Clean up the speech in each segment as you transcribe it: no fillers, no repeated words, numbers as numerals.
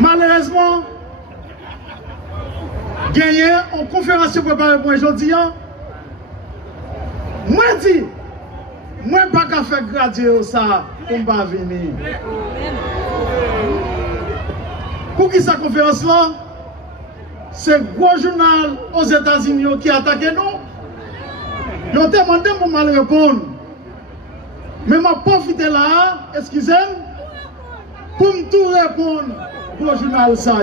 Malheureusement, gagné en conférence préparée pour aujourd'hui. Moi dis, moi pas qu'à faire graduer ça pour ne pas venir. Pour qui cette conférence là? C'est un gros journal aux États-Unis qui attaque nous. Ils ont demandé pour mal répondre. Mais je profite là, excusez-moi, pour me tout répondre pour le journal ça.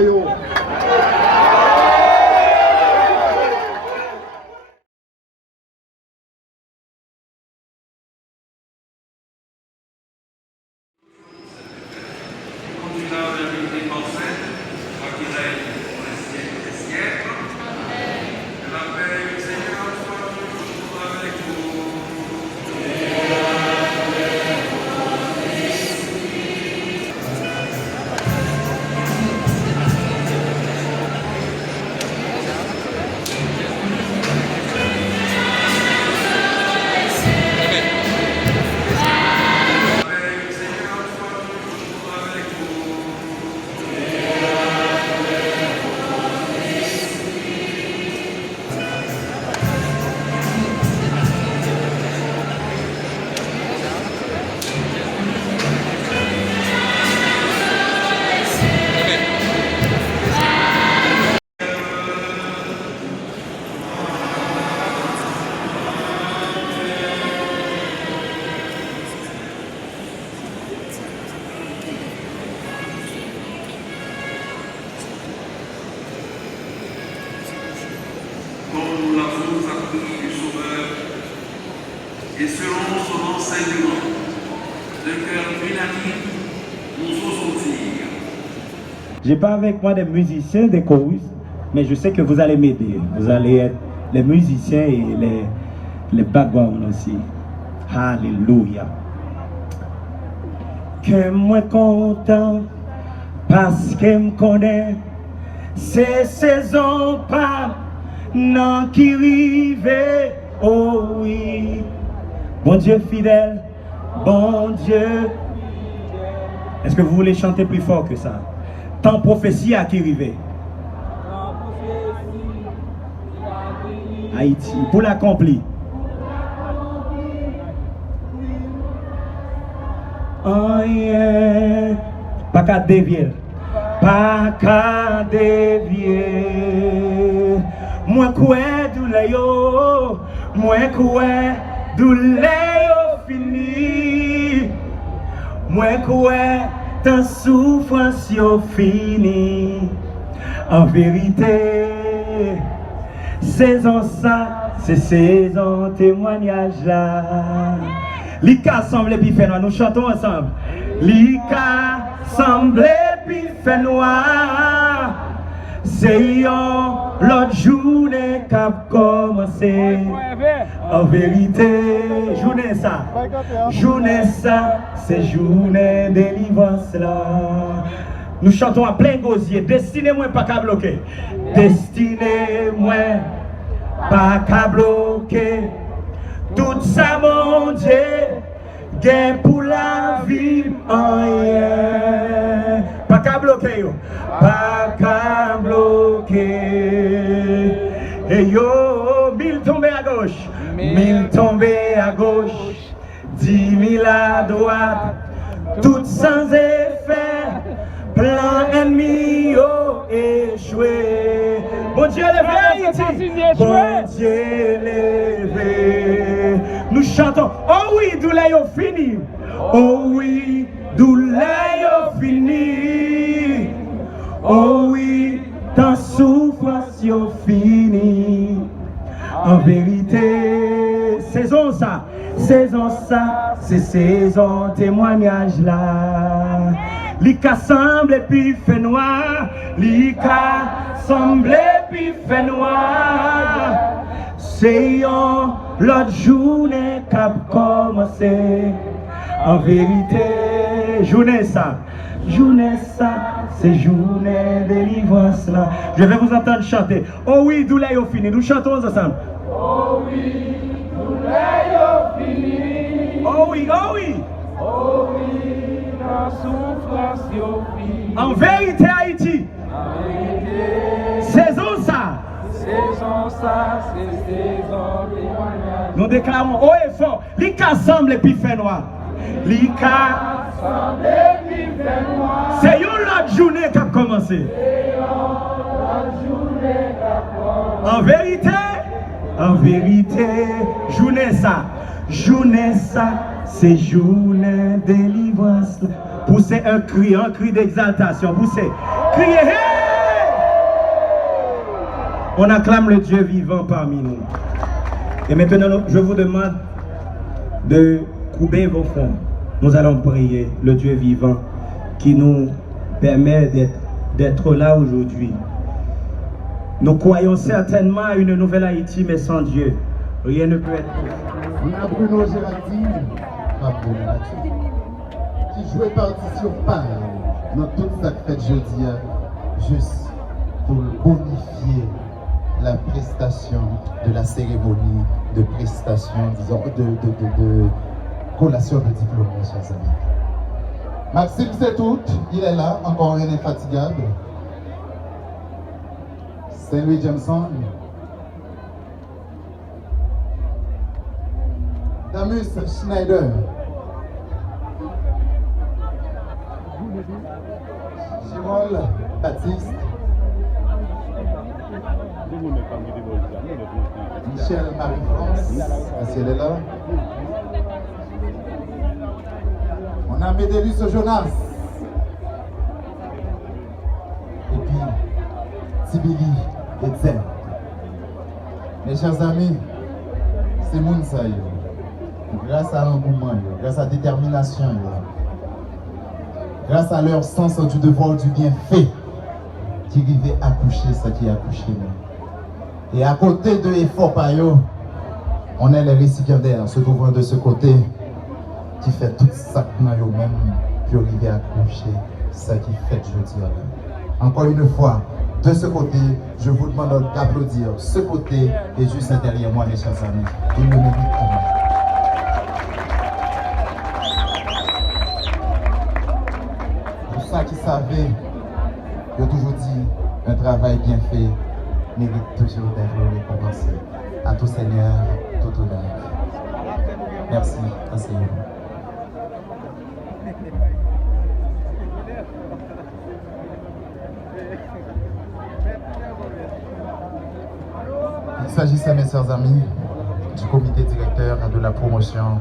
Et selon son enseignement, de cœur unanime, nous osons dire. J'ai pas avec moi des musiciens, des choristes, mais je sais que vous allez m'aider. Vous allez être les musiciens et les backgrounds aussi. Alléluia. Que moi content parce que me connaît, c'est saison pas non qui rive. Oh oui. Bon Dieu fidèle, bon Dieu. Est-ce que vous voulez chanter plus fort que ça? Tant prophétie à qui arrive. Haïti, pour l'accomplir. Oh yeah. Pas qu'à dévier. Pas qu'à dévier. Moi quoi douleur yo, moi quoi douleur fini, moi quoi ta souffrance yo fini. En vérité, saison ça, c'est saison témoignage là. L'Ika semble puis fait noir, nous chantons ensemble. L'Ika semble puis fait noir. C'est l'autre journée qui a commencé. En vérité, journée ça, c'est journée délivrance là. Nous chantons à plein gosier. Destinez-moi pas qu'à bloquer. Destinez-moi pas qu'à bloquer. Tout ça, mon Dieu, gain pour la vie. Oh yeah. Pas qu'à bloquer, yo. Pas qu'à bloquer. Et yo, 1000 tombés à gauche, 1000 tombés à gauche, 10 000 à droite, toutes sans effet. Plan ennemi yo échoué. Bon Dieu levé Haïti. Bon Dieu levé. Nous chantons. Oh oui, douleur yo fini. Oh oui, douleur yo fini. Oh oui, ta souffrance yo fini. En vérité, saison ça, c'est saison témoignage là. L'Ika semble et puis fait noir, l'Ika semble et puis fait noir. C'est l'autre journée qui a commencé. En vérité, journée ça, c'est journée délivrance là. Je vais vous entendre chanter. Oh oui, douleur yo fini, nous chantons ensemble. Oh oui, douleur yo fini. Oh oui, oh oui. Oh oui, la souffrance yo fini. En vérité, Haïti. ça, c'est saison témoignage. Nous déclarons haut et fort, les semble et puis fait noir. Les semble et puis fait noir. C'est une autre journée qui a commencé. En vérité, journée ça, c'est journée délivrance. Poussez un cri d'exaltation, poussez, criez, hey! On acclame le Dieu vivant parmi nous. Et maintenant, je vous demande de couper vos fronts. Nous allons prier le Dieu vivant qui nous permet d'être là aujourd'hui. Nous croyons certainement à une nouvelle Haïti, mais sans Dieu, rien ne peut être. On a Bruno Géraldine, qui jouait participant dans toute sa fête jeudi, juste pour bonifier la prestation de la cérémonie de prestation, disons, de collation de diplôme, mes chers amis. Maxime Setout, il est là, encore un infatigable. Saint-Louis Jameson. Damus Schneider. Girol Baptiste. Michel Marie-France. Est-ce qu'elle est là? On a Médélus Jonas. Et puis, Tibili et Zen. Mes chers amis, c'est moun ça. Grâce à l'engouement, grâce à la détermination, grâce à leur sens du devoir du bien fait, qui arrivait à coucher ça qui a couché. Et à côté de l'effort par eux, on est les récipiendaires, se trouvant de ce côté, qui fait tout ça que nous même, puis arriver à coucher ça qui fait jeudi. Encore une fois, de ce côté, je vous demande d'applaudir ce côté et juste derrière moi, mes chers amis. Il le mérite pour moi. Pour ça qui savait, j'ai toujours dit, un travail bien fait mérite toujours d'être récompensé. À tout Seigneur, tout honneur. Merci, asseyez-vous. Il s'agissait, mes chers amis, du comité directeur de la promotion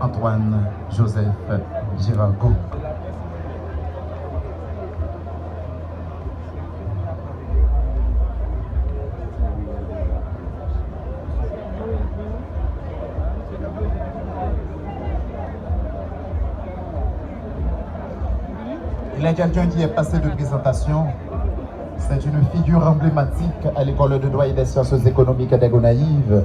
Antoine Joseph Girard-Gourgue. Il y a quelqu'un qui est passé de présentation. C'est une figure emblématique à l'école de droit et des sciences économiques des Gonaïves.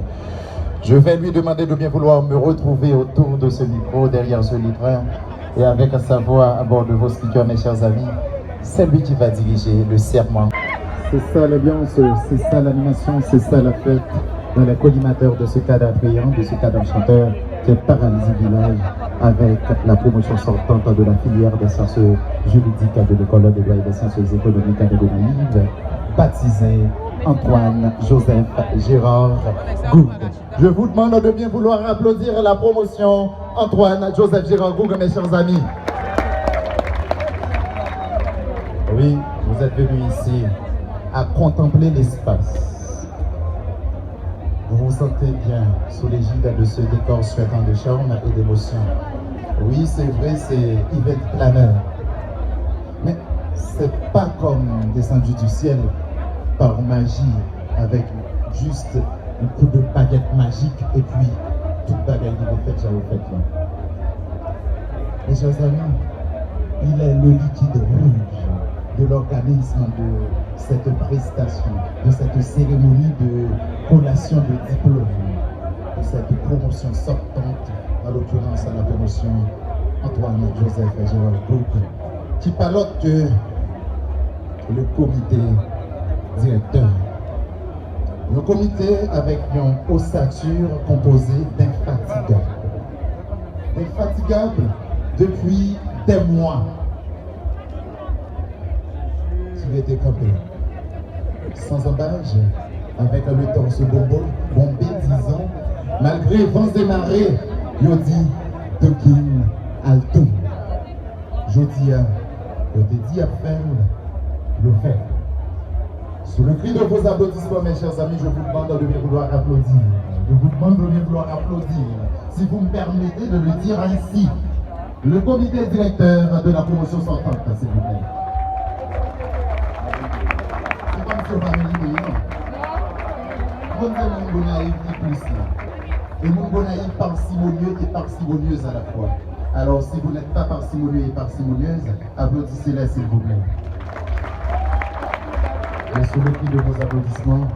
Je vais lui demander de bien vouloir me retrouver autour de ce micro, derrière ce livre, et avec sa voix à bord de vos speakers, mes chers amis, c'est lui qui va diriger le serment. C'est ça l'ambiance, c'est ça l'animation, c'est ça la fête dans les collimateurs de ce cadre attrayant, de ce cadre chanteur qui est Paralysie Village, avec la promotion sortante de la filière des sciences juridiques de l'école de droit et des sciences économiques de Gonaïves, baptisé Antoine Joseph Girard-Gourgue. Je vous demande de bien vouloir applaudir la promotion Antoine Joseph Girard-Gourgue, mes chers amis. Oui, vous êtes venus ici à contempler l'espace. Vous vous sentez bien sous l'égide de ce décor souhaitant de charme et d'émotion. Oui, c'est vrai, c'est event planner. Mais c'est pas comme descendu du ciel par magie avec juste un coup de baguette magique et puis toute baguette qui est faite, j'avais fait là. Mes chers amis, il est le liquide rouge de l'organisme de cette prestation, de cette cérémonie de collation de diplôme, de cette promotion sortante, en l'occurrence à la promotion Antoine Joseph Girard-Gourgue, qui parle que le comité directeur. Le comité avec une ossature composée d'infatigables. Infatigables depuis des mois. Qui étaient campés. Sans embâche, avec le torse bombé, disant, malgré vents et marées, yo dit, Tokin Alto. Je dis, yo te dit à faire, yo fait. Sous le cri de vos applaudissements, mes chers amis, je vous demande de bien vouloir applaudir. Je vous demande de bien vouloir applaudir. Si vous me permettez de le dire ainsi, le comité directeur de la promotion sortante, s'il vous plaît. C'est pas M. Family, non. Vous êtes mon naïf ni plus là. Et mon naïf parcimonieux et parcimonieuse à la fois. Alors, si vous n'êtes pas parcimonieux et parcimonieuse, applaudissez-les, s'il vous plaît. Et sous le cri de vos applaudissements,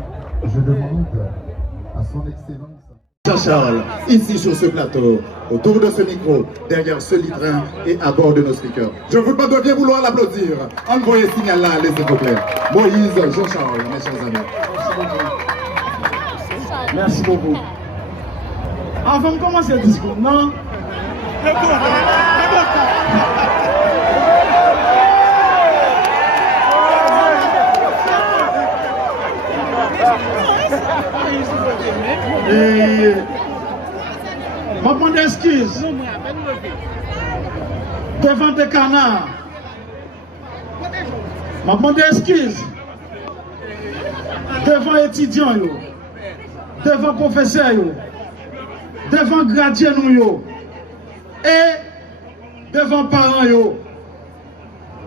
je demande à son excellence Jean-Charles, ici sur ce plateau, autour de ce micro, derrière ce litrin et à bord de nos speakers. Je vous demande de bien vouloir l'applaudir. Envoyez signal là, s'il vous plaît. Moïse Jean-Charles, mes chers amis. Merci beaucoup. Avant de commencer le discours, non? Et je demande excuse devant des canards. Je demande excuse devant étudiants, devant professeurs, devant gradiens et devant parents. Je ne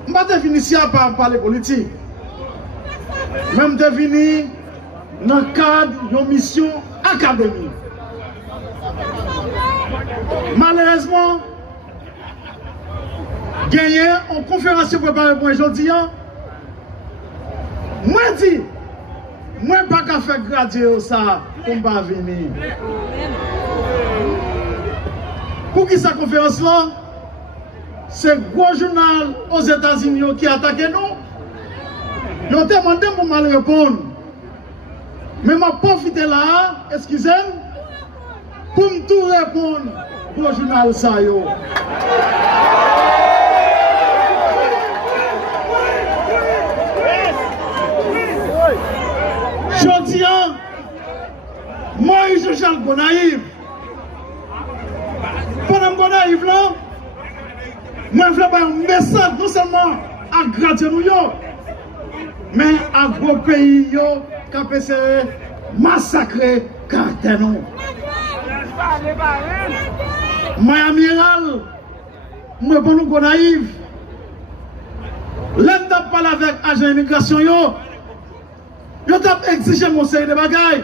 vais pas définir ici par parler politique. Même définir dans le cadre de mission académique. Malheureusement, gagné en conférence préparée pour aujourd'hui, moi dis, moi pas qu'à faire graduer ça pour ne pas venir. Pour qui cette conférence là, c'est le gros journal aux États-Unis qui attaque nous. Ils ont demandé pour mal répondre. Mais ma profité là, excusez-moi, pour me tout répondre au journal ça yo. Je dis, moi je suis un naïf. Pendant que naïf là, moi je veux pas un message non seulement à gratter nous mais à gros pays yo. Qui massacrer caractère nous. Moi amiral, moi bon nous naïf. L'homme t'a parlé avec agent d'immigration yo t'a exigé mon série de bagailles.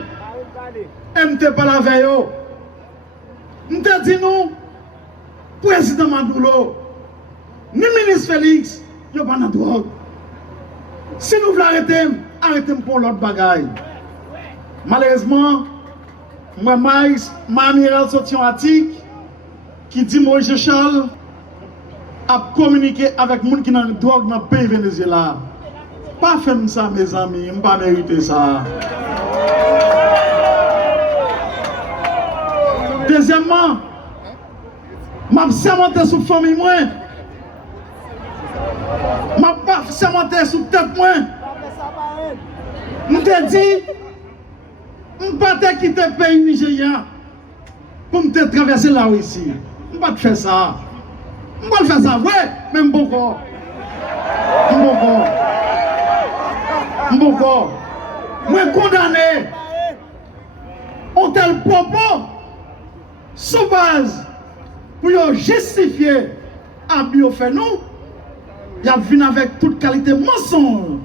M'te parlé avec yo. M'te dit nous président Maduro ni ministre Félix yo pas dans drogue. Si nous voulons arrêtez pour l'autre bagaille. Malheureusement, moi, ma amiral sorti un article qui dit Moïse Jean-Charles a communiqué avec les gens qui ont une drogue dans le pays Venezuela. Pas faire ça, mes amis, je ne pas mériter ça. Deuxièmement, je suis sermenté sur la famille. Je suis sermenté sur la tête. Je te dis, je ne vais pas quitter le pays nigérien pour me traverser là ici. Je ne vais pas faire ça. Je ne vais pas faire ça, oui, mais je ne vais pas condamné un tel propos sous base pour justifier à biofait nous. Il a venu avec toute qualité mensonge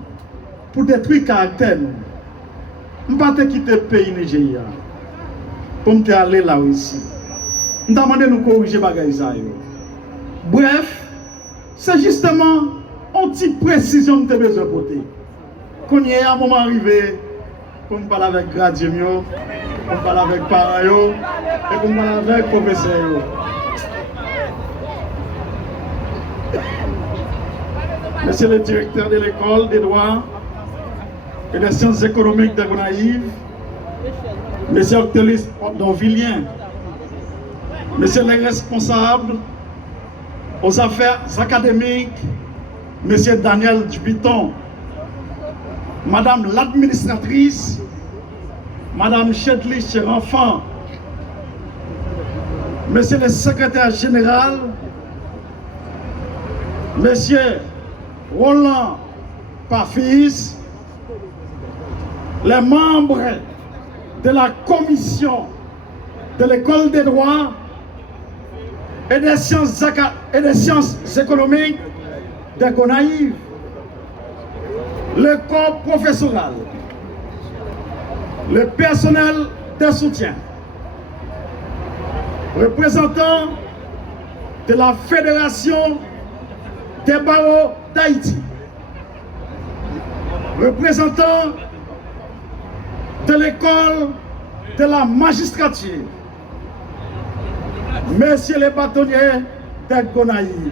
pour détruire le caractère. Je ne vais pas quitter le pays nigérien pour me aller là ici. Je demande de nous corriger les choses. Bref, c'est justement une petite précision que je besoin de porter. Quand il y a un moment arrivé, pour me parler avec gradien, pour me parler avec parents et pour me parler avec professeurs. Monsieur le directeur de l'école des droits et des sciences économiques de Gonaïves, Monsieur Octelis Donvillien, Monsieur les responsables aux affaires académiques, Monsieur Daniel Dubiton, Madame l'administratrice Madame Chedlich Enfant, Monsieur le secrétaire général, Monsieur Roland Pafis, les membres de la commission de l'école des droits et des sciences économiques de Gonaïves, le corps professoral, le personnel de soutien, représentants de la Fédération des barreaux d'Haïti, représentants de l'école de la magistrature, messieurs les bâtonniers de Gonaïves,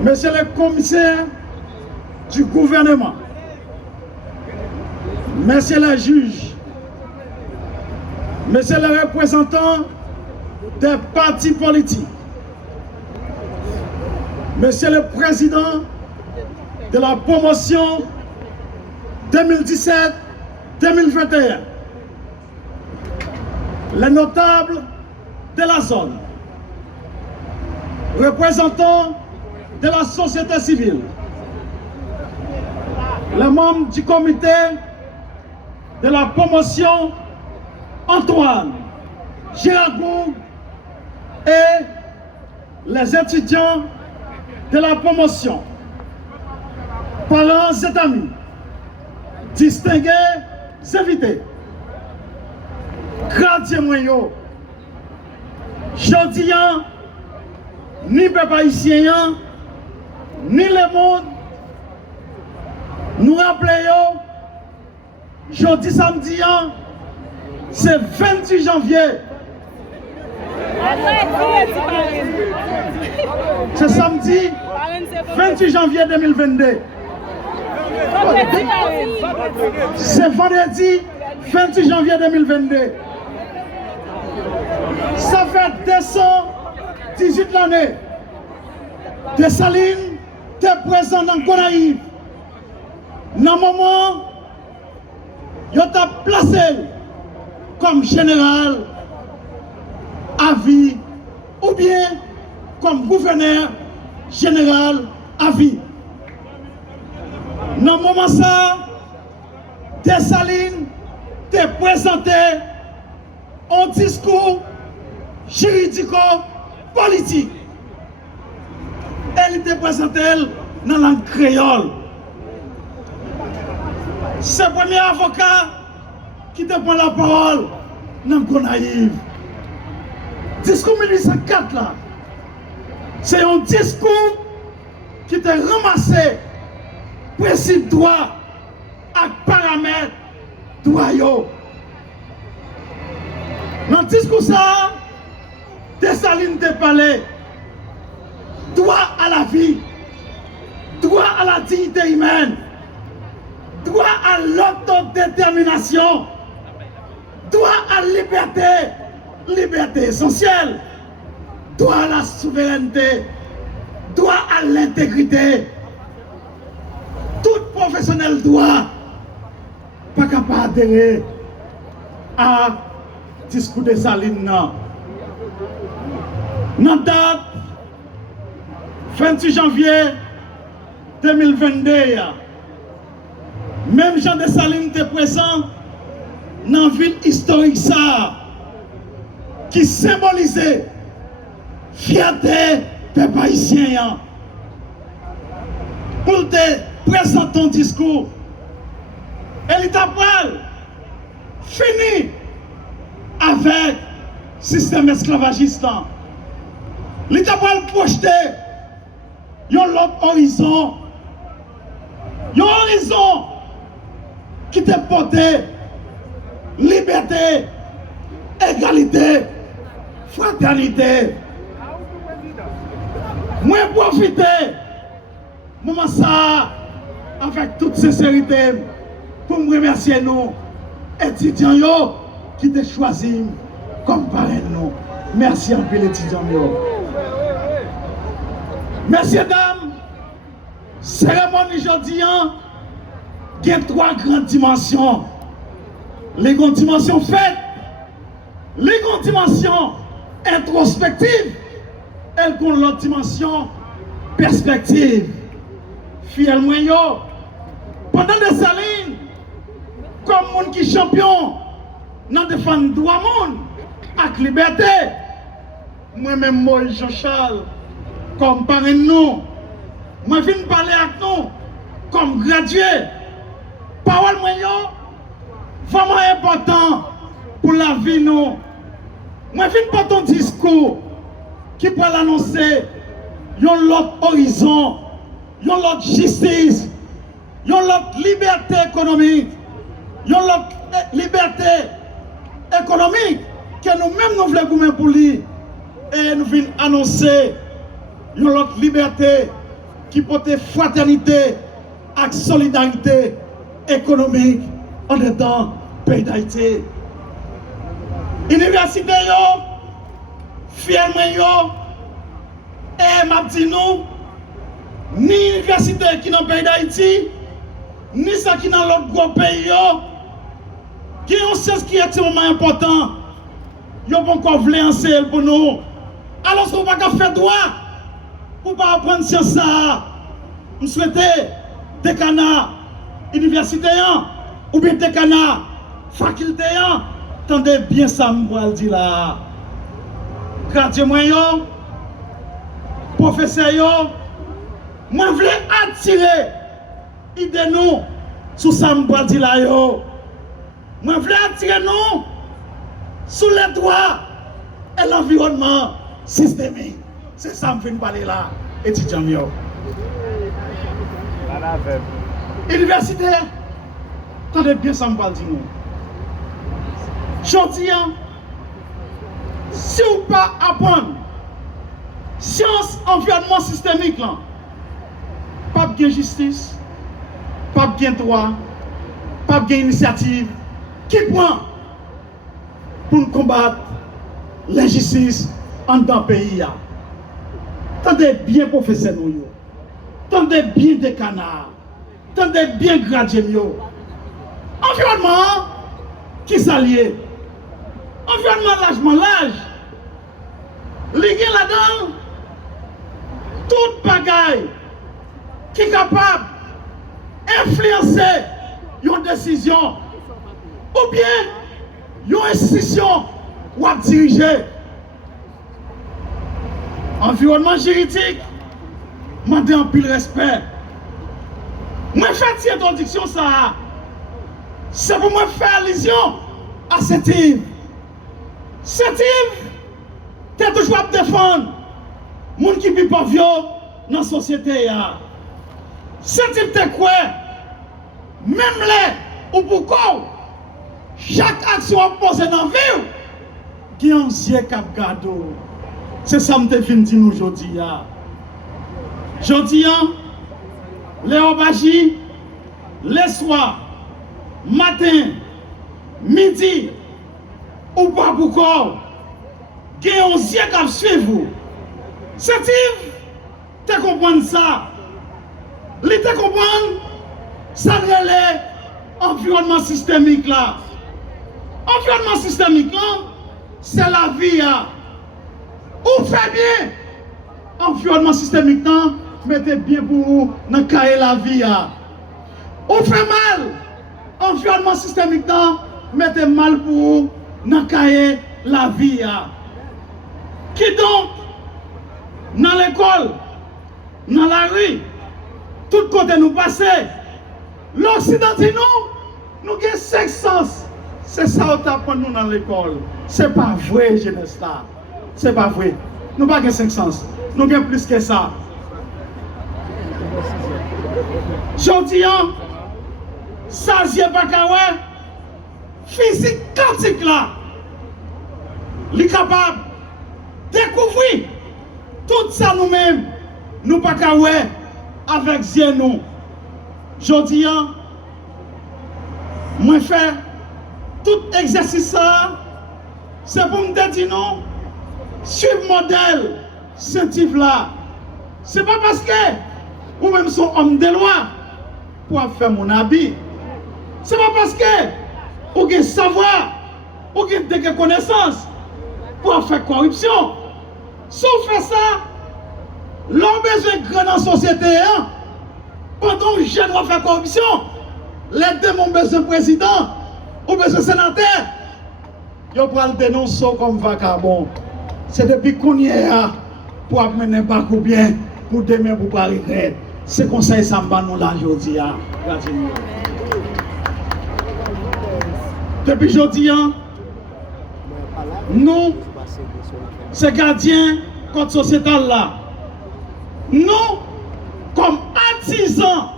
messieurs les commissaires du gouvernement, messieurs les juges, messieurs les représentants des partis politiques, monsieur le président de la promotion 2017-2021, les notables de la zone, représentants de la société civile, les membres du comité de la promotion Antoine, Giragou et les étudiants de la promotion, parents et amis, distingués invités, gradier moyen, jodian, ni peuple haïtien, ni le monde, nous rappelons, jeudi samedi, c'est 28 janvier. C'est samedi 28 janvier 2022. C'est vendredi 28 janvier 2022. Ça fait 218 l'année. Dessalines était présent dans Gonaïves. Dans le moment, il a placé comme général à vie ou bien comme gouverneur général à vie. Dans le moment ça, Dessalines te présenté un discours juridico-politique. Elle était présentée dans la langue créole. C'est le premier avocat qui te prend la parole dans Gonaïves. Discours 1804 là, c'est un discours qui te ramassé principe droit à paramètres droit. Dans le discours ça, Dessalines te parlait droit à la vie, droit à la dignité humaine, droit à l'autodétermination, droit à la liberté, liberté essentielle, droit à la souveraineté, droit à l'intégrité. Tout professionnel doit pas capable d'adhérer à discours de Dessalines. Dans la date 28 janvier 2022, même Jean Dessalines était présent dans la ville historique ça, qui symbolisait fierté peuple haïtien. Pour te présenter ton discours, et il t'a fini avec le système esclavagiste. Il t'a projeté un autre horizon. Un horizon qui te porté liberté, égalité, fraternité. Moi profiter moment ça avec toute sincérité pour me remercier nous étudiants qui t'ont choisi comme parrain nous. Merci un peu les étudiants. Messieurs, dames, cérémonie aujourd'hui il y a 3 grandes dimensions. Les grandes dimensions faites, les grandes dimensions introspectives, elles ont l'autre dimension perspective. Fiel moyen, pendant des salines, comme monde qui champion, dans défendre droit monde, avec liberté. Moi-même, Moïse Jean-Charles, comme parrain nous, moi je viens parler avec nous, comme gradué. Parole moyen, vraiment important pour la vie nous. Moi je viens pas ton discours qui peut l'annoncer, l'autre horizon, l'autre justice, l'autre liberté économique, l'autre liberté économique que nous-mêmes nous voulons pour lui. Et nous venons annoncer l'autre liberté qui porte fraternité et solidarité économique en dedans pays d'Haïti. Université yo, fièrement yo, et m'a dit nous, ni université qui dans le pays d'Haïti, ni ça qui dans l'autre gros pays yo, qui ont ce qui est extrêmement important, yo pas encore voulu enseigner pour nous. Alors qu'on va pas faire droit pour pas apprendre science ça. Nous souhaitons décanat université ou bien décanat faculté. Tendez bien ça, me dire là. Gradué moyen, professeur yo, moi voulais attirer idée nous sous ça me dire là yo. Moi voulais attirer nous sous les droits et l'environnement systémique. C'est ça que je viens parler là, étudiant. Université, attendez bien ça me dire nous. Je dis, si vous ne pas apprendre science environnement systémique, là, pas de justice, pas de droit, pas de initiative, qui prend pour nous combattre l'injustice en dans le pays. Tendez bien professeur nous, tendez bien des canards, tendez bien gradué. Environnement qui s'allie. Environnement l'âge. Ligue là-dedans, toute bagaille qui est capable d'influencer une décision ou bien une institution ou à diriger. Environnement juridique, demandez un pile respect. Moi, je fais cette introduction, ça. C'est pour moi faire allusion à cette Yves. Cette Yves, tu es toujours à défendre les gens qui vivent pas vieux dans la société. Cette Yves, tu quoi? Même les ou pourquoi chaque action posée dans la vie, qui est un ciel cap gado. C'est ça que je viens de dire aujourd'hui. Aujourd'hui, les Obaji, les soirs, matin, midi, ou pas pourquoi, qui est un ciel qui suit vous. C'est Yves, tu comprends ça. Tu comprends ça relève l'environnement systémique là. Environnement systémique là, c'est la vie. Ou fait bien, environnement systémique là, mettez bien pour vous dans cahier la vie. Ou fait mal, environnement systémique là, mettez mal pour vous dans cahier la vie. Qui donc, dans l'école, dans la rue, tout côté nous passer, l'Occident dit nous avons 5 sens. C'est ça qu'on apprend nous dans l'école. C'est pas vrai, jeunesse là. C'est pas vrai. Nous n'avons pas 5 sens. Nous avons plus que ça. Aujourd'hui, ça c'est pas qu'à physique quantique là. Il est capable de découvrir tout ça nous-mêmes. Nous pas qu'à avec Zénon. Aujourd'hui, moi faire tout exercice ça, c'est pour me dire non, suivre le modèle scientifique là. C'est pas parce que vous même sont homme de loi pour faire mon habit. Ce n'est pas parce que vous avez savoir, vous avez des connaissances pour faire corruption. Sauf fait ça, l'homme besoin de grand dans la société, pendant que les jeunes vont faire corruption, les démons besoin de président ou besoin de sénateur, ils vont le dénoncer comme vagabond. C'est depuis qu'on y est pour amener un parcours bien, pour demain pour pas arriver. C'est comme ça que ça me nous là aujourd'hui. Depuis aujourd'hui, nous, ces gardiens contre société là, nous, comme artisans,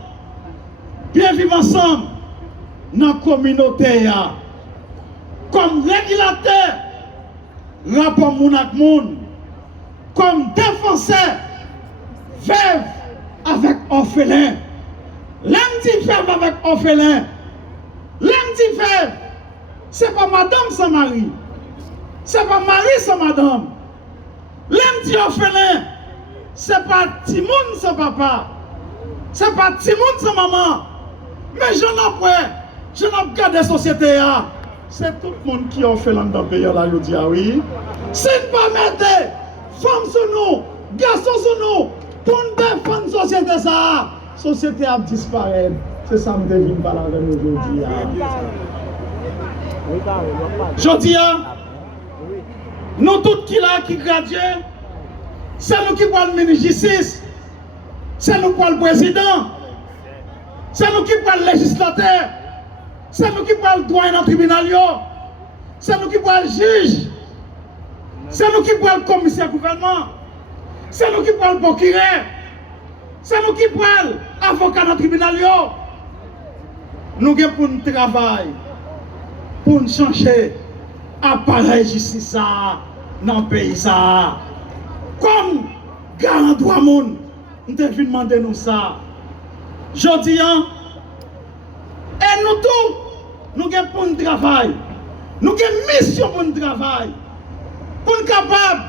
bien vivre ensemble dans la communauté, comme régulateurs, rapport moun ak moun, comme défenseurs, veuve avec orphelin. L'homme dit veuve avec orphelin. L'homme dit veuve, c'est pas madame sans mari. C'est pas mari sans madame. L'homme dit orphelin, c'est pas Timoun sans papa. C'est pas Timoun sans maman. Mais je n'ai pas gardé la société. C'est tout le monde qui est orphelin dans le pays là, je dis oui. Si nous ne pas mettre femmes sur nous, garçons sur nous, pour nous défendre la société, la société a disparu. C'est ça que je devine par là aujourd'hui. Je dis, nous tous qui là, qui graduent, c'est nous qui parlons le ministre de justice, c'est nous qui parlons le président, c'est nous qui parlons le législateur, c'est nous qui parlons le droit dans le tribunal, c'est nous qui parlons le juge, c'est nous qui parlons le commissaire gouvernement, c'est nous qui parlons le procureur, c'est nous qui parlons l'avocat dans le tribunal. Nous avons pour nous travailler, pour nous changer l'appareil justice dans le pays. Comme garant droit monde, nous devons demander nous ça. Je dis, et nous tous, nous avons pour nous travailler. Nous avons une mission pour nous travailler. Pour nous capables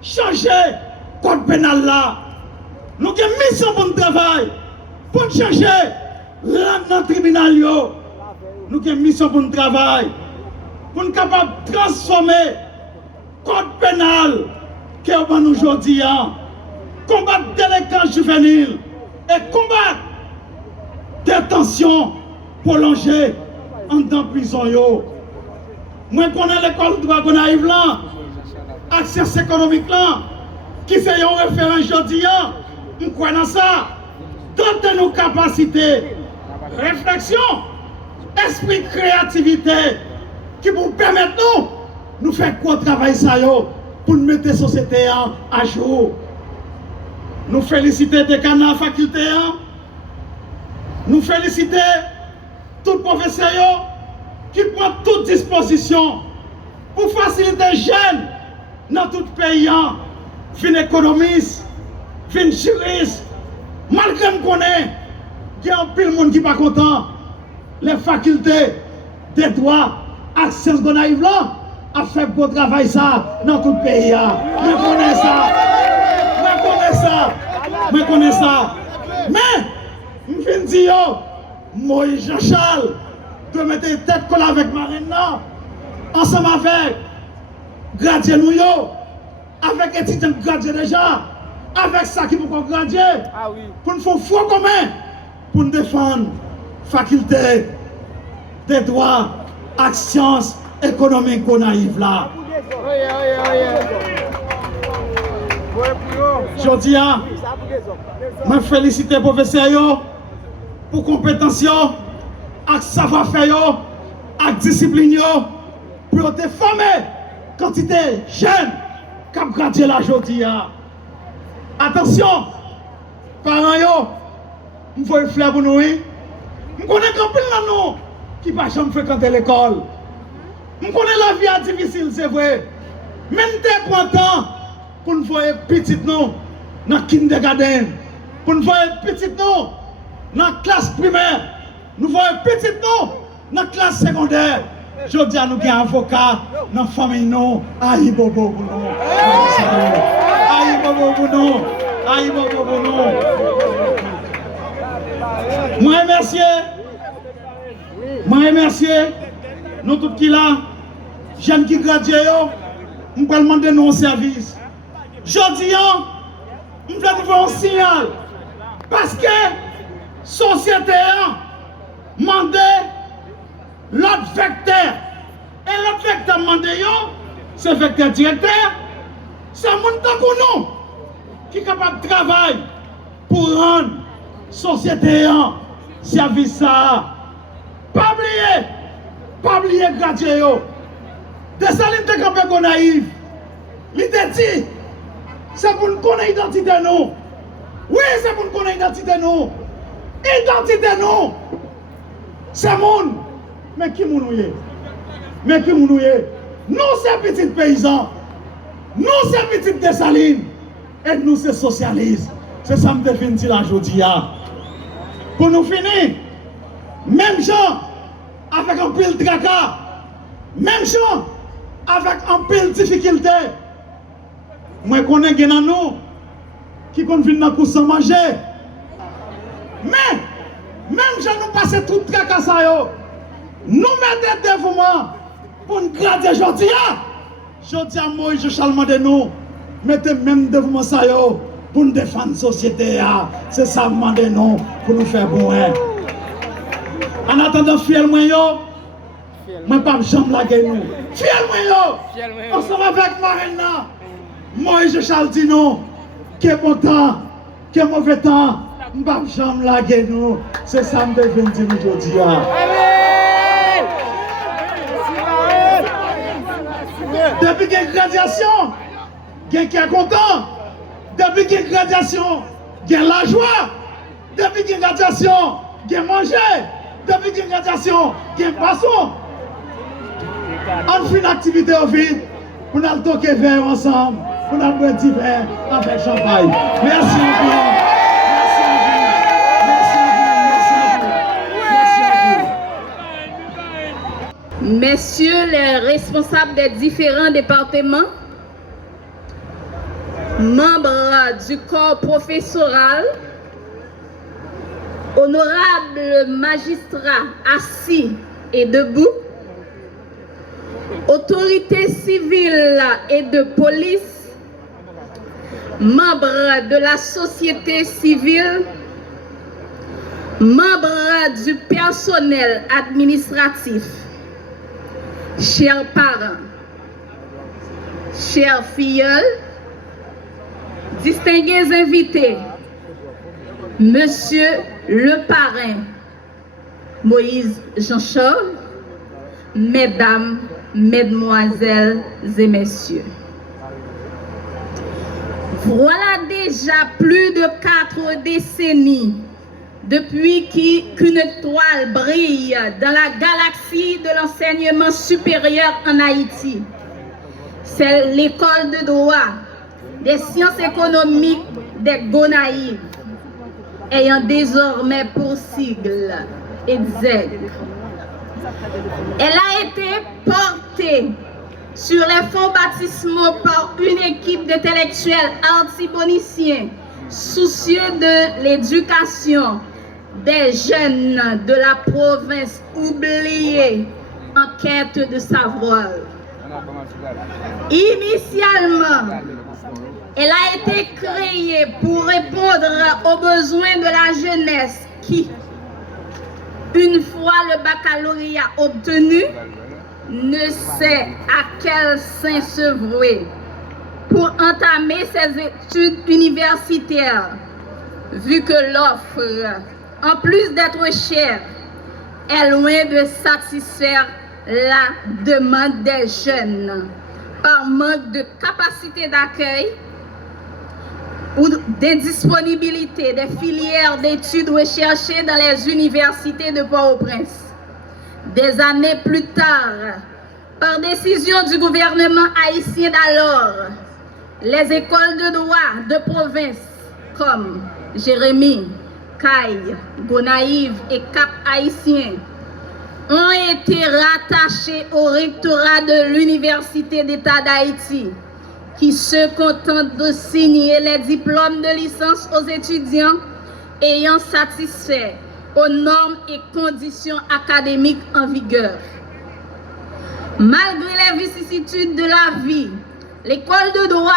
de changer le code pénal là. Nous avons une mission pour nous travailler. Pour nous changer le tribunal. Nous avons une mission pour nous travailler. Pour nous capables de transformer le code pénal qui est aujourd'hui. Combattre la délinquance juvénile et combattre la détention prolongée en dans prison. Moi, je connais l'école de droit qu'on arrive là, accès économique là, qui c'est un référent aujourd'hui. Je crois dans ça. Toutes nos capacités, réflexion, esprit de créativité, qui vous permettent nous faire quoi travail ça pour nous mettre la société à jour. Nous félicitons des canaux faculté, nous félicitons tous les professeurs qui prennent toutes dispositions pour faciliter les jeunes dans tout le pays, fin économiste, fin juriste, malgré que nous connaissons qu'il y a un peu de monde qui n'est pas content, les facultés des droits, actions qu'on arrive là, à faire beau travail ça dans tout le pays. Je connais ça. Je connais ça. Mais, je viens de dire, Moïse Jean-Charles, de mettre tête colle avec Marine, ensemble avec Gradier nous, avec étudiants Gradier déjà, avec ça qui vous Gradier, pour nous faire foi commun, pour nous défendre la faculté des droits, actions économiques qu'on arrive là. Je dis, je félicite les professeurs pour compétence, avec savoir-faire, avec discipline, pour te former quantité jeune qui a gradué là aujourd'hui. Attention, parents, je veux le faire pour nous. Je connais grand pile là nous qui ne pas jamais fréquenter l'école. Je connais la vie difficile, c'est vrai. Même des points pour nous voir petits nous dans le kindergarten, pour nous voir petits nous dans la classe primaire, nous voyons petits nous dans la classe secondaire. Je dis à nous qui sommes avocats dans la famille, nous, aïe bobo pour nous. Aïe bobo pour nous. Aïe bobo pour nous. Moi, merci. Je remercie nous tous qui là, jeunes qui graduent, je vais demander nos services. Je dis, je vais vous faire un signal. Parce que la société a demandé l'autre vecteur. Et l'autre vecteur demandé, c'est le vecteur directeur. C'est un monde comme nous qui est capable de travailler pour rendre la société un service. Pas oublier gradué. Dessalines te campé naïf. Il te dit, c'est pour nous connaître l'identité nous. Oui, c'est pour nous connaître l'identité nous. Identité nous. C'est monde. Mais qui nous est? Mais qui nous est? Nous, c'est petits paysans. Nous, c'est petits Dessalines. Et nous, c'est socialistes. C'est ça que je définis là aujourd'hui. Pour nous finir, même gens avec un pile tracas, même gens avec un pile difficulté. Moi, je connais des gens qui viennent dans le cours sans manger. Mais, même gens nous passons tout le tracas. Nous mettons des dévouements pour nous grader aujourd'hui. Aujourd'hui, moi, je charlement de nous. Mettez même dévouement pour nous défendre la société. C'est ça que nous demandons pour nous faire bon. En attendant, fiel-moi, je ne peux pas jamais laguer nous. Fiel-moi, ensemble avec Marina. Moi, je charle dit non. Qui est bon temps, qui est mauvais temps. Je ne peux pas jamais laguer nous. C'est ça que je viens dire aujourd'hui. Depuis qu'il y a une graduation, il y a qui est content. Depuis qu'il y a une graduation, il y a la joie. Depuis qu'il y a une graduation, il y a manger. Depuis qu'il y a une graduation, il y a un poisson. On fait une activité au vide pour nous toquer verre ensemble, pour nous boire du verre avec champagne. Merci beaucoup. Messieurs les responsables des différents départements, membres du corps professoral, honorables magistrats assis et debout, autorités civiles et de police, membres de la société civile, membres du personnel administratif, chers parents, chers filleuls, distingués invités, Monsieur le parrain Moïse Jean-Charles, Mesdames, Mesdemoiselles et Messieurs. Voilà déjà plus de 4 décennies depuis qu'une étoile brille dans la galaxie de l'enseignement supérieur en Haïti. C'est l'école de droit, des sciences économiques des Gonaïves, ayant désormais pour sigle EDZEG. Elle a été portée sur les fonds baptismaux par une équipe d'intellectuels antiboniciens soucieux de l'éducation des jeunes de la province oubliée en quête de savoir. Initialement, elle a été créée pour répondre aux besoins de la jeunesse qui, une fois le baccalauréat obtenu, ne sait à quel sein se vouer pour entamer ses études universitaires, vu que l'offre, en plus d'être chère, est loin de satisfaire la demande des jeunes par manque de capacité d'accueil ou d'indisponibilité des filières d'études recherchées dans les universités de Port-au-Prince. Des années plus tard, par décision du gouvernement haïtien d'alors, les écoles de droit de province comme Jérémie, Caille, Gonaïve et Cap-Haïtien ont été rattachées au rectorat de l'Université d'État d'Haïti, qui se contente de signer les diplômes de licence aux étudiants ayant satisfait aux normes et conditions académiques en vigueur. Malgré les vicissitudes de la vie, l'école de droit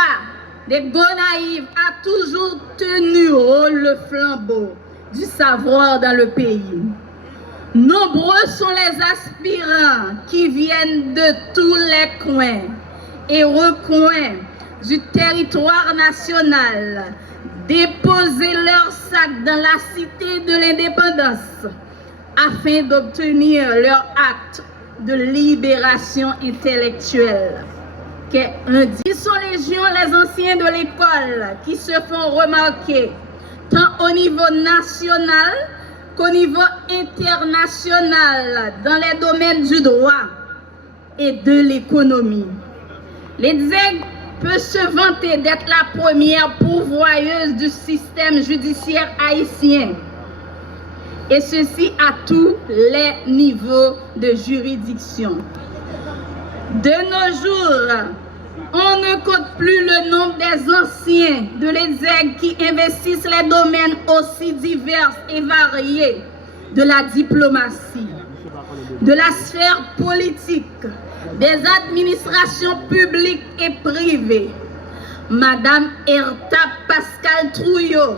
des Gonaïves a toujours tenu haut le flambeau du savoir dans le pays. Nombreux sont les aspirants qui viennent de tous les coins et recoins du territoire national déposer leurs sacs dans la cité de l'indépendance afin d'obtenir leur acte de libération intellectuelle. Ils sont légion les anciens de l'école qui se font remarquer tant au niveau national qu'au niveau international dans les domaines du droit et de l'économie. L'EDZEG peut se vanter d'être la première pourvoyeuse du système judiciaire haïtien, et ceci à tous les niveaux de juridiction. De nos jours, on ne compte plus le nombre des anciens de l'EDZEG qui investissent les domaines aussi divers et variés de la diplomatie, de la sphère politique, des administrations publiques et privées. Madame Erta Pascal Trouillot,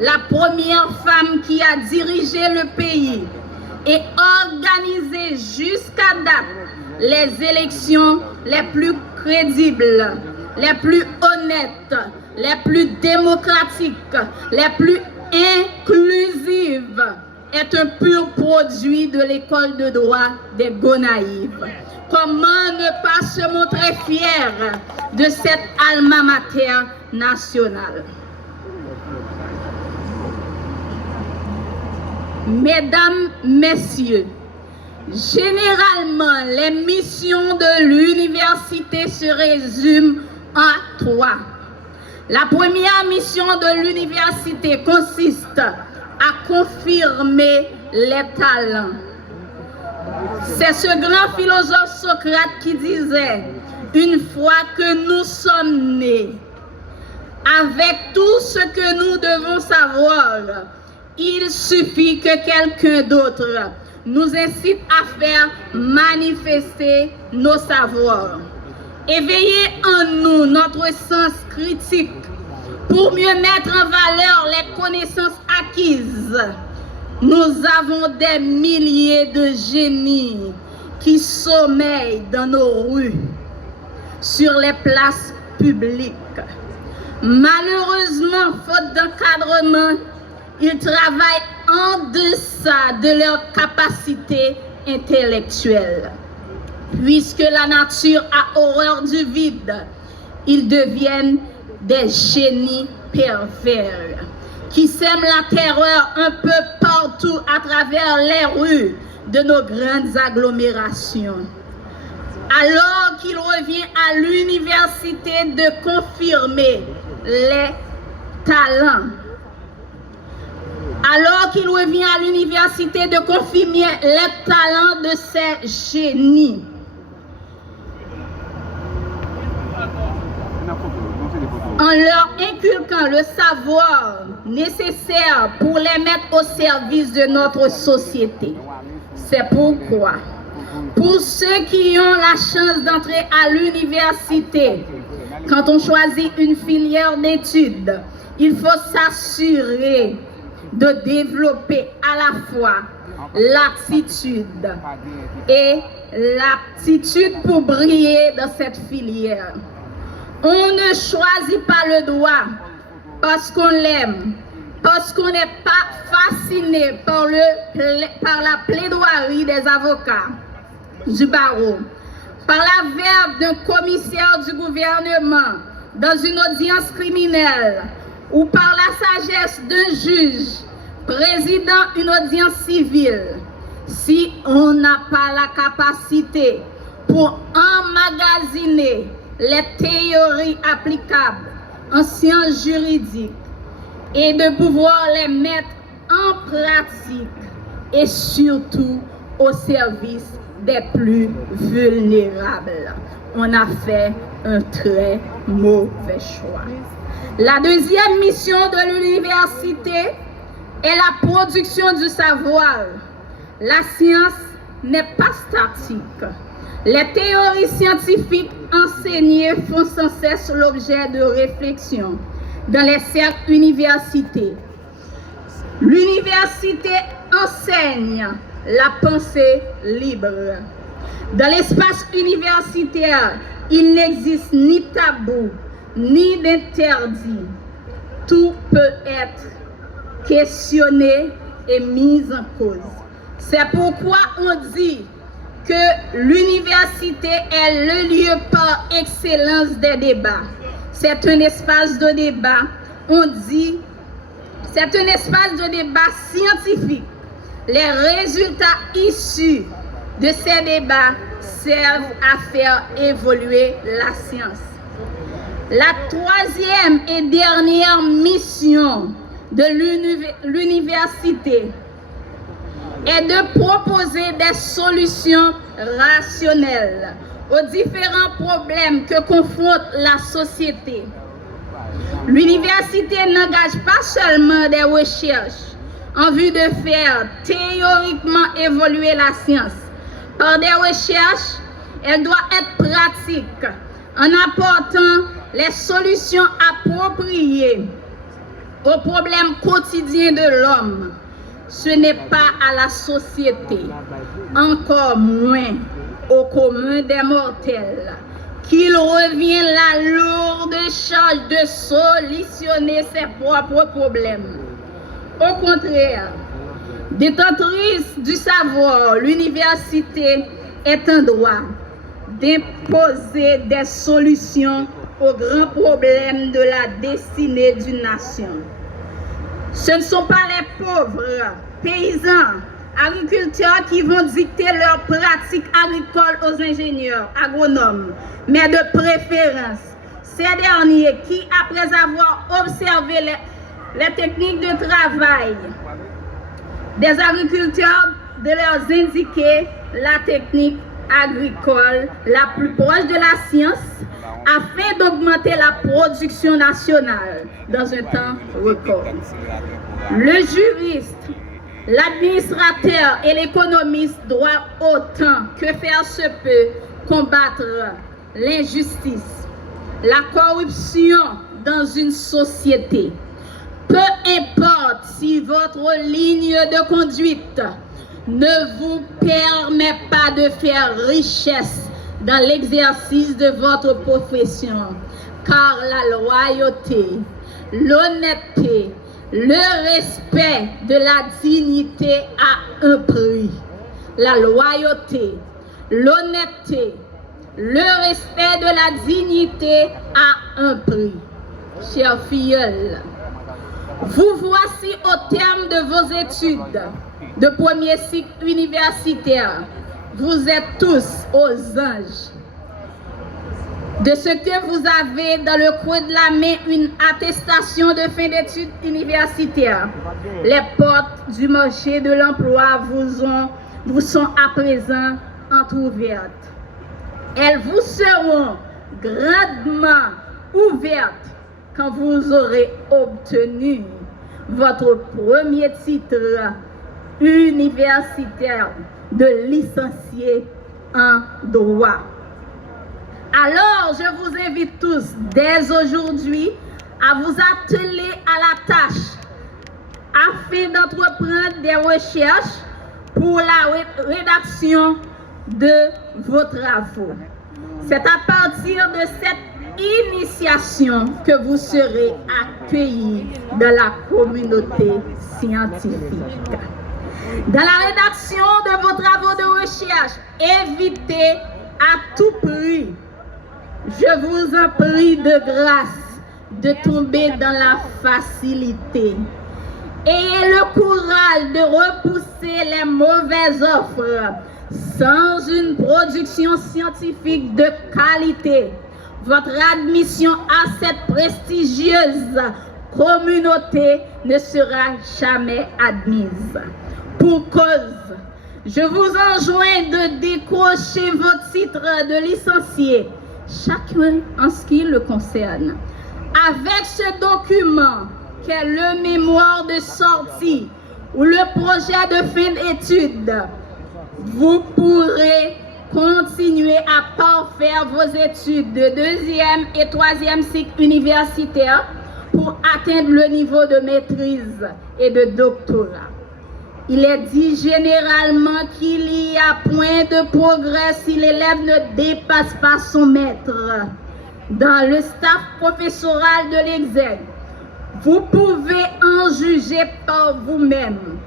la première femme qui a dirigé le pays et organisé jusqu'à date les élections les plus crédibles, les plus honnêtes, les plus démocratiques, les plus inclusives, est un pur produit de l'école de droit des Gonaïves. Comment ne pas se montrer fier de cette alma mater nationale? Mesdames, Messieurs, généralement, les missions de l'université se résument à 3. La première mission de l'université consiste à confirmer les talents. C'est ce grand philosophe Socrate qui disait, une fois que nous sommes nés, avec tout ce que nous devons savoir, il suffit que quelqu'un d'autre nous incite à faire manifester nos savoirs. Éveiller en nous notre sens critique pour mieux mettre en valeur les connaissances acquises. Nous avons des milliers de génies qui sommeillent dans nos rues, sur les places publiques. Malheureusement, faute d'encadrement, ils travaillent en deçà de leur capacité intellectuelle. Puisque la nature a horreur du vide, ils deviennent des génies pervers qui sèment la terreur un peu partout à travers les rues de nos grandes agglomérations. Alors qu'il revient à l'université de confirmer les talents, alors qu'il revient à l'université de confirmer les talents de ces génies, en leur inculquant le savoir nécessaire pour les mettre au service de notre société. C'est pourquoi, pour ceux qui ont la chance d'entrer à l'université, quand on choisit une filière d'études, il faut s'assurer de développer à la fois l'attitude et l'aptitude pour briller dans cette filière. On ne choisit pas le droit parce qu'on l'aime, parce qu'on n'est pas fasciné par la plaidoirie des avocats du barreau, par la verve d'un commissaire du gouvernement dans une audience criminelle ou par la sagesse d'un juge présidant une audience civile. Si on n'a pas la capacité pour emmagasiner les théories applicables en sciences juridiques et de pouvoir les mettre en pratique et surtout au service des plus vulnérables, on a fait un très mauvais choix. La deuxième mission de l'université et la production du savoir. La science n'est pas statique. Les théories scientifiques enseignées font sans cesse l'objet de réflexion dans les cercles universitaires. L'université enseigne la pensée libre. Dans l'espace universitaire, il n'existe ni tabou, ni d'interdit. Tout peut être questionné et mis en cause. C'est pourquoi on dit que l'université est le lieu par excellence des débats. C'est un espace de débat, on dit, c'est un espace de débat scientifique. Les résultats issus de ces débats servent à faire évoluer la science. La troisième et dernière mission de l'université est de proposer des solutions rationnelles aux différents problèmes que confronte la société. L'université n'engage pas seulement des recherches en vue de faire théoriquement évoluer la science. Par des recherches, elle doit être pratique en apportant les solutions appropriées aux problèmes quotidiens de l'homme. Ce n'est pas à la société, encore moins au commun des mortels, qu'il revient la lourde charge de solutionner ses propres problèmes. Au contraire, détentrice du savoir, l'université est un droit d'imposer des solutions aux grands problèmes de la destinée d'une nation. Ce ne sont pas les pauvres paysans, agriculteurs qui vont dicter leurs pratiques agricoles aux ingénieurs, agronomes, mais de préférence, ces derniers qui, après avoir observé les techniques de travail des agriculteurs, de leur indiquer la technique agricole la plus proche de la science afin d'augmenter la production nationale dans un temps record. Le juriste, l'administrateur et l'économiste doivent autant que faire se peut combattre l'injustice, la corruption dans une société. Peu importe si votre ligne de conduite ne vous permet pas de faire richesse dans l'exercice de votre profession, car la loyauté, l'honnêteté, le respect de la dignité a un prix. La loyauté, l'honnêteté, le respect de la dignité a un prix. Chers filleuls, vous voici au terme de vos études de premier cycle universitaire. Vous êtes tous aux anges. De ce que vous avez dans le coin de la main une attestation de fin d'études universitaires, les portes du marché de l'emploi vous sont à présent entrouvertes. Elles vous seront grandement ouvertes quand vous aurez obtenu votre premier titre universitaire de licencié en droit. Alors, je vous invite tous dès aujourd'hui à vous atteler à la tâche afin d'entreprendre des recherches pour la rédaction de vos travaux. C'est à partir de cette initiation que vous serez accueillis dans la communauté scientifique. Dans la rédaction de vos travaux de recherche, évitez à tout prix, je vous en prie de grâce, de tomber dans la facilité. Ayez le courage de repousser les mauvaises offres. Sans une production scientifique de qualité, votre admission à cette prestigieuse communauté ne sera jamais admise. Pour cause, je vous enjoins de décrocher votre titre de licencié, chacun en ce qui le concerne. Avec ce document, qu'est le mémoire de sortie ou le projet de fin d'études, vous pourrez continuer à parfaire vos études de 2e et 3e cycle universitaire pour atteindre le niveau de maîtrise et de doctorat. Il est dit généralement qu'il y a point de progrès si l'élève ne dépasse pas son maître. Dans le staff professoral de l'Exec, vous pouvez en juger par vous-même.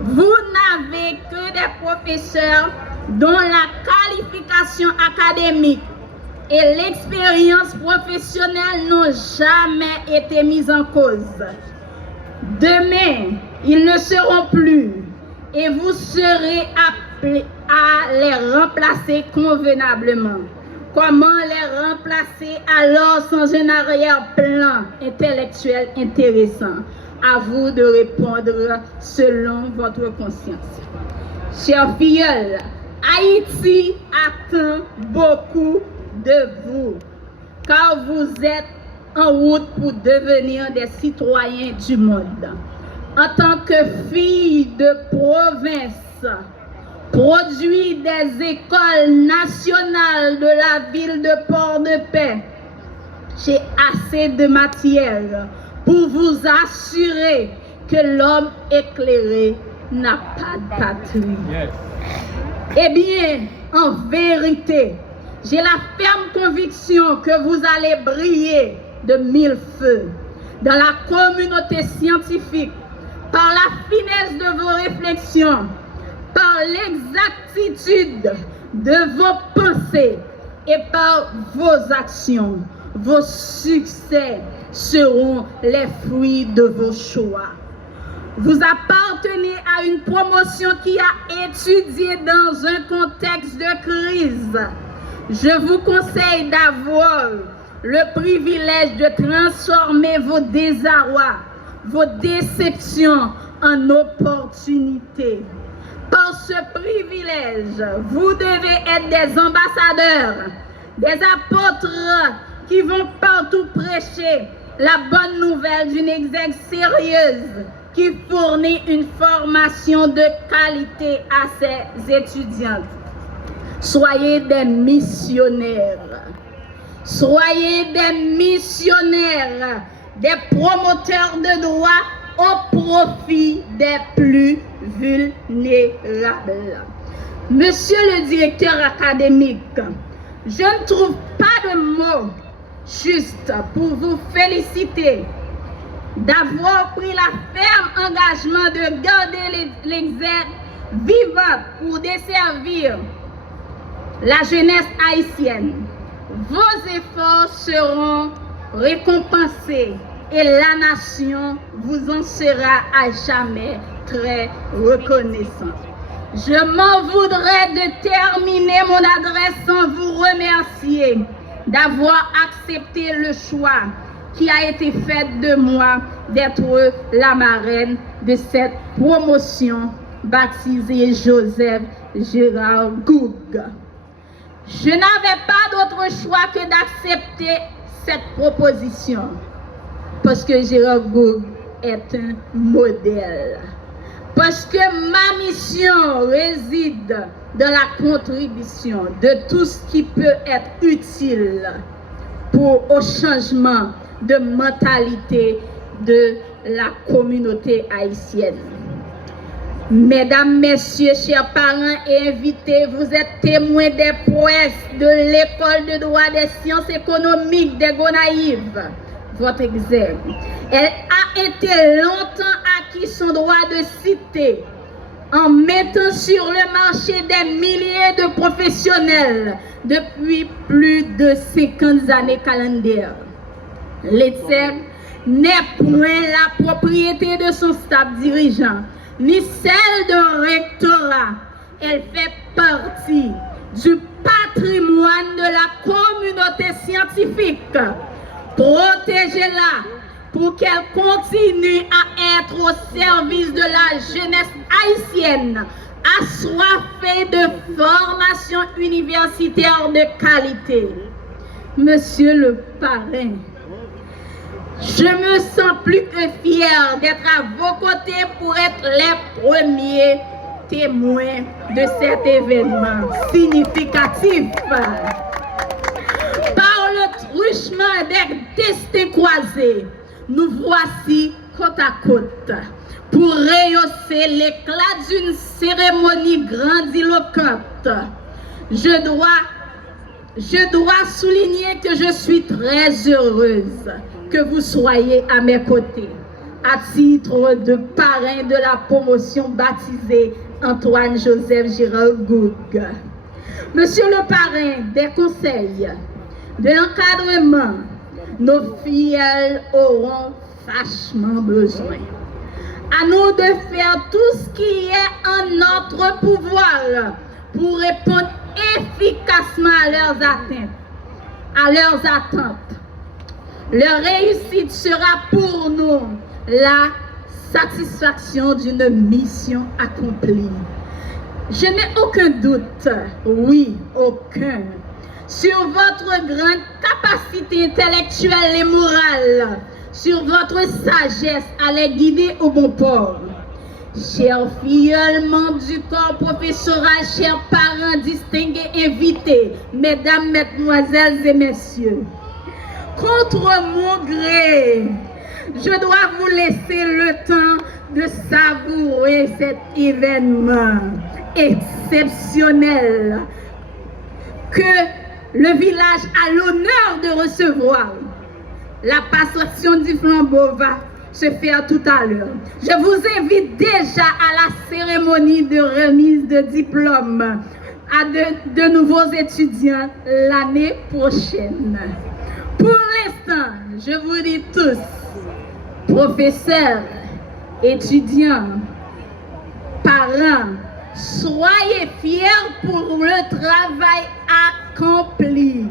Vous n'avez que des professeurs dont la qualification académique et l'expérience professionnelle n'ont jamais été mises en cause. Demain, ils ne seront plus et vous serez appelés à les remplacer convenablement. Comment les remplacer alors sans un arrière-plan intellectuel intéressant? À vous de répondre selon votre conscience. Chers filleuls, Haïti attend beaucoup de vous, car vous êtes en route pour devenir des citoyens du monde. En tant que fille de province, produit des écoles nationales de la ville de Port-de-Paix, j'ai assez de matière pour vous assurer que l'homme éclairé n'a pas de patrie. Yes. Eh bien, en vérité, j'ai la ferme conviction que vous allez briller de 1000 feux dans la communauté scientifique par la finesse de vos réflexions, par l'exactitude de vos pensées et par vos actions. Vos succès seront les fruits de vos choix. Vous appartenez à une promotion qui a étudié dans un contexte de crise. Je vous conseille d'avoir le privilège de transformer vos désarrois, vos déceptions en opportunités. Par ce privilège, vous devez être des ambassadeurs, des apôtres qui vont partout prêcher la bonne nouvelle d'une exec sérieuse qui fournit une formation de qualité à ses étudiantes. Soyez des missionnaires. Soyez des missionnaires, des promoteurs de droits au profit des plus vulnérables. Monsieur le directeur académique, je ne trouve pas de mots juste pour vous féliciter d'avoir pris la ferme engagement de garder l'exercice vivant pour desservir la jeunesse haïtienne. Vos efforts seront récompensés et la nation vous en sera à jamais très reconnaissante. Je m'en voudrais de terminer mon adresse sans vous remercier d'avoir accepté le choix qui a été fait de moi d'être la marraine de cette promotion baptisée Joseph Gérard Goug. Je n'avais pas d'autre choix que d'accepter cette proposition parce que Gérard Goug est un modèle. Parce que ma mission réside dans la contribution de tout ce qui peut être utile au changement de mentalité de la communauté haïtienne. Mesdames, messieurs, chers parents et invités, vous êtes témoins des prouesses de l'école de droit des sciences économiques des Gonaïves, votre exergue. Elle a été longtemps acquis son droit de citer en mettant sur le marché des milliers de professionnels depuis plus de 50 années calendaires. L'ETSEG n'est point la propriété de son staff dirigeant, ni celle d'un rectorat. Elle fait partie du patrimoine de la communauté scientifique. Protégez-la pour qu'elle continue à être au service de la jeunesse haïtienne, assoiffée de formation universitaire de qualité. Monsieur le parrain, Je me sens plus que fier d'être à vos côtés pour être les premiers témoins de cet événement significatif. Par le truchement des destins croisés, nous voici côte à côte pour rehausser l'éclat d'une cérémonie grandiloquente. Je dois souligner que je suis très heureuse que vous soyez à mes côtés à titre de parrain de la promotion baptisée Antoine-Joseph Girard Goug. Monsieur le parrain des conseils de l'encadrement, nos fidèles auront vachement besoin. À nous de faire tout ce qui est en notre pouvoir pour répondre efficacement à leurs attentes. Leur réussite sera pour nous la satisfaction d'une mission accomplie. Je n'ai aucun doute, oui, aucun, sur votre grande capacité intellectuelle et morale, sur votre sagesse à les guider au bon port. Chers filleuls, membres du corps professoral, chers parents distingués invités, mesdames, mesdemoiselles et messieurs, contre mon gré, je dois vous laisser le temps de savourer cet événement exceptionnel que le village a l'honneur de recevoir. La passation du flambeau va se faire tout à l'heure. Je vous invite déjà à la cérémonie de remise de diplôme à de nouveaux étudiants l'année prochaine. Pour l'instant, je vous dis tous, professeurs, étudiants, parents, soyez fiers pour le travail accompli.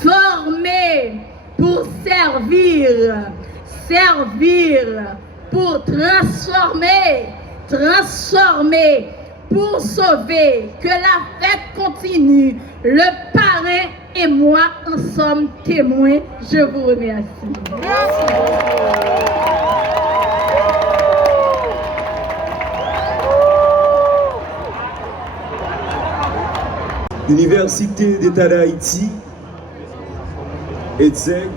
Formés pour servir pour transformer pour sauver, que la fête continue. Le parrain et moi en sommes témoins. Je vous remercie. Université d'État d'Haïti, EDSEG,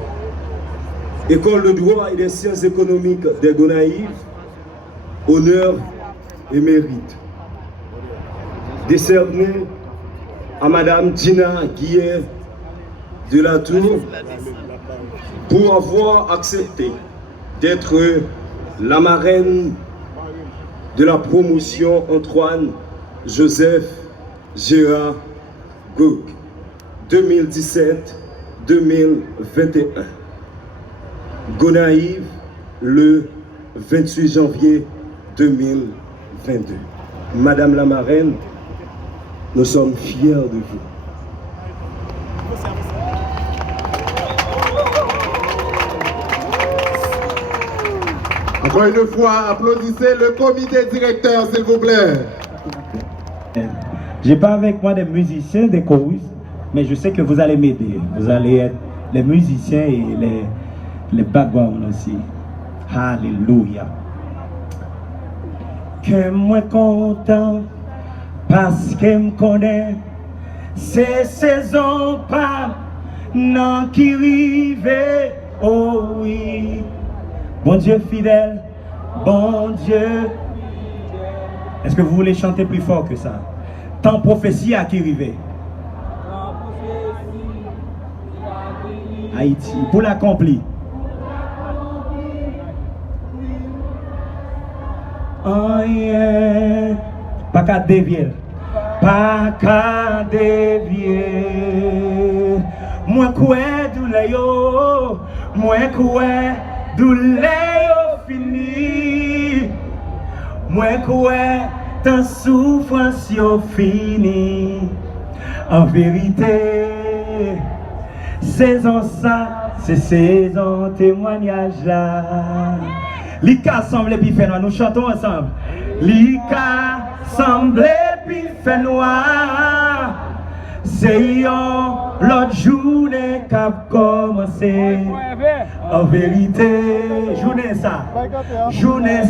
École de droit et des sciences économiques des Gonaïves, honneur et mérite. Décerné à Madame Dina Guillet de la Tour pour avoir accepté d'être la marraine de la promotion Antoine-Joseph Girard Goug 2017-2021. Gonaïves, le 28 janvier 2022. Madame la marraine, nous sommes fiers de vous. Encore une fois, applaudissez le comité directeur, s'il vous plaît. J'ai pas avec moi des musiciens, des choristes, mais je sais que vous allez m'aider. Vous allez être les musiciens et les backgrounds aussi. Alléluia. Que moi content parce que me connaît, c'est saison pas non qui rive. Oh oui, bon Dieu fidèle, bon Dieu. Est-ce que vous voulez chanter plus fort que ça? Tant prophétie à qui rive. Haïti, pour l'accomplir. Oh yeah. Pas qu'à dévier. Pas qu'à dévier. Moi quoi douleur yo. Moi quoi douleur yo fini. Moi quoi ta souffrance yo fini. En vérité, saison ça, c'est saison témoignage là. Lika semble puis fait noir, nous chantons ensemble. Lika semble puis fait noir. C'est l'autre journée qu'a commencé. En vérité, journée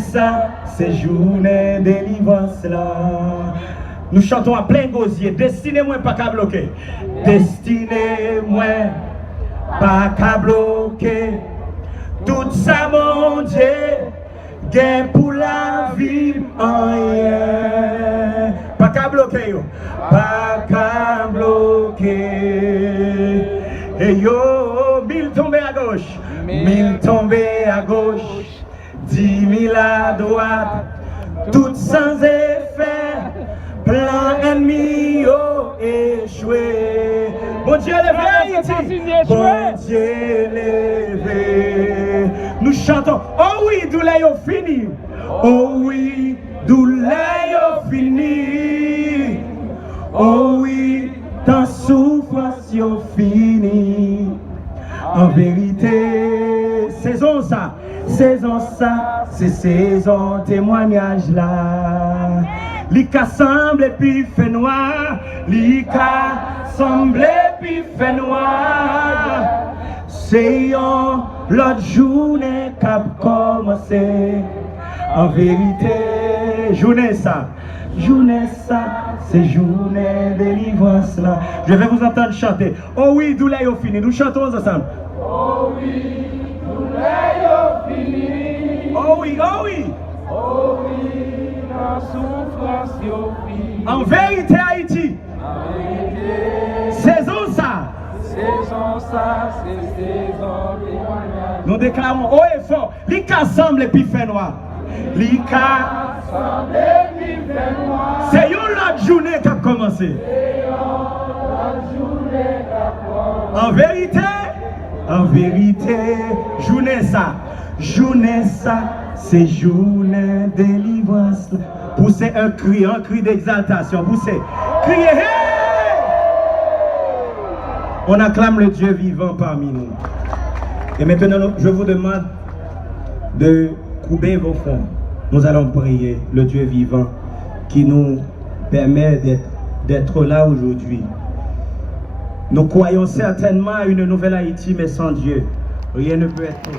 ça, c'est journée délivrance là. Nous chantons à plein gosier, destinez-moi pas qu'à bloquer. Destinez-moi pas qu'à bloquer. Tout ça, mon Dieu, gain pour la vie, en rien. Pas qu'à bloquer, yo. Pas qu'à bloquer. Et yo, 1000 tombés à gauche, 1000 tombés à gauche, 10 000 à droite, toutes sans effet, plan ennemi yo échoué. Bon Dieu levé Haïti, bon Dieu levé. Nous chantons, oh oui, douleur yo fini, oh oui, douleur yo fini, oh oui, ta souffrance yo fini. En vérité, saison ça, c'est saison témoignage là. Li ka semble puis fait noir, li ka semble puis fait noir. C'est l'autre journée qu'a commencé. En vérité, journée ça, c'est journée délivrance là. Je vais vous entendre chanter. Oh oui, douleur yo fini. Nous chantons ensemble. Oh oui, douleur yo fini. Oh oui, oh oui. Oh oui, la souffrance yo fini. En vérité, Haïti. En vérité, Saison ça, c'est saison témoignage. nous déclarons haut et fort. Li ka semble puis fait noir. Li ka Semble puis fait noir. c'est une autre journée qui a commencé. En vérité, journée ça, c'est journée délivrance. Poussez un cri d'exaltation. Poussez, criez. Hey! On acclame le Dieu vivant parmi nous. Et maintenant, je vous demande de couper vos fronts. Nous allons prier le Dieu vivant qui nous permet d'être là aujourd'hui. Nous croyons certainement à une nouvelle Haïti, mais sans Dieu, rien ne peut être.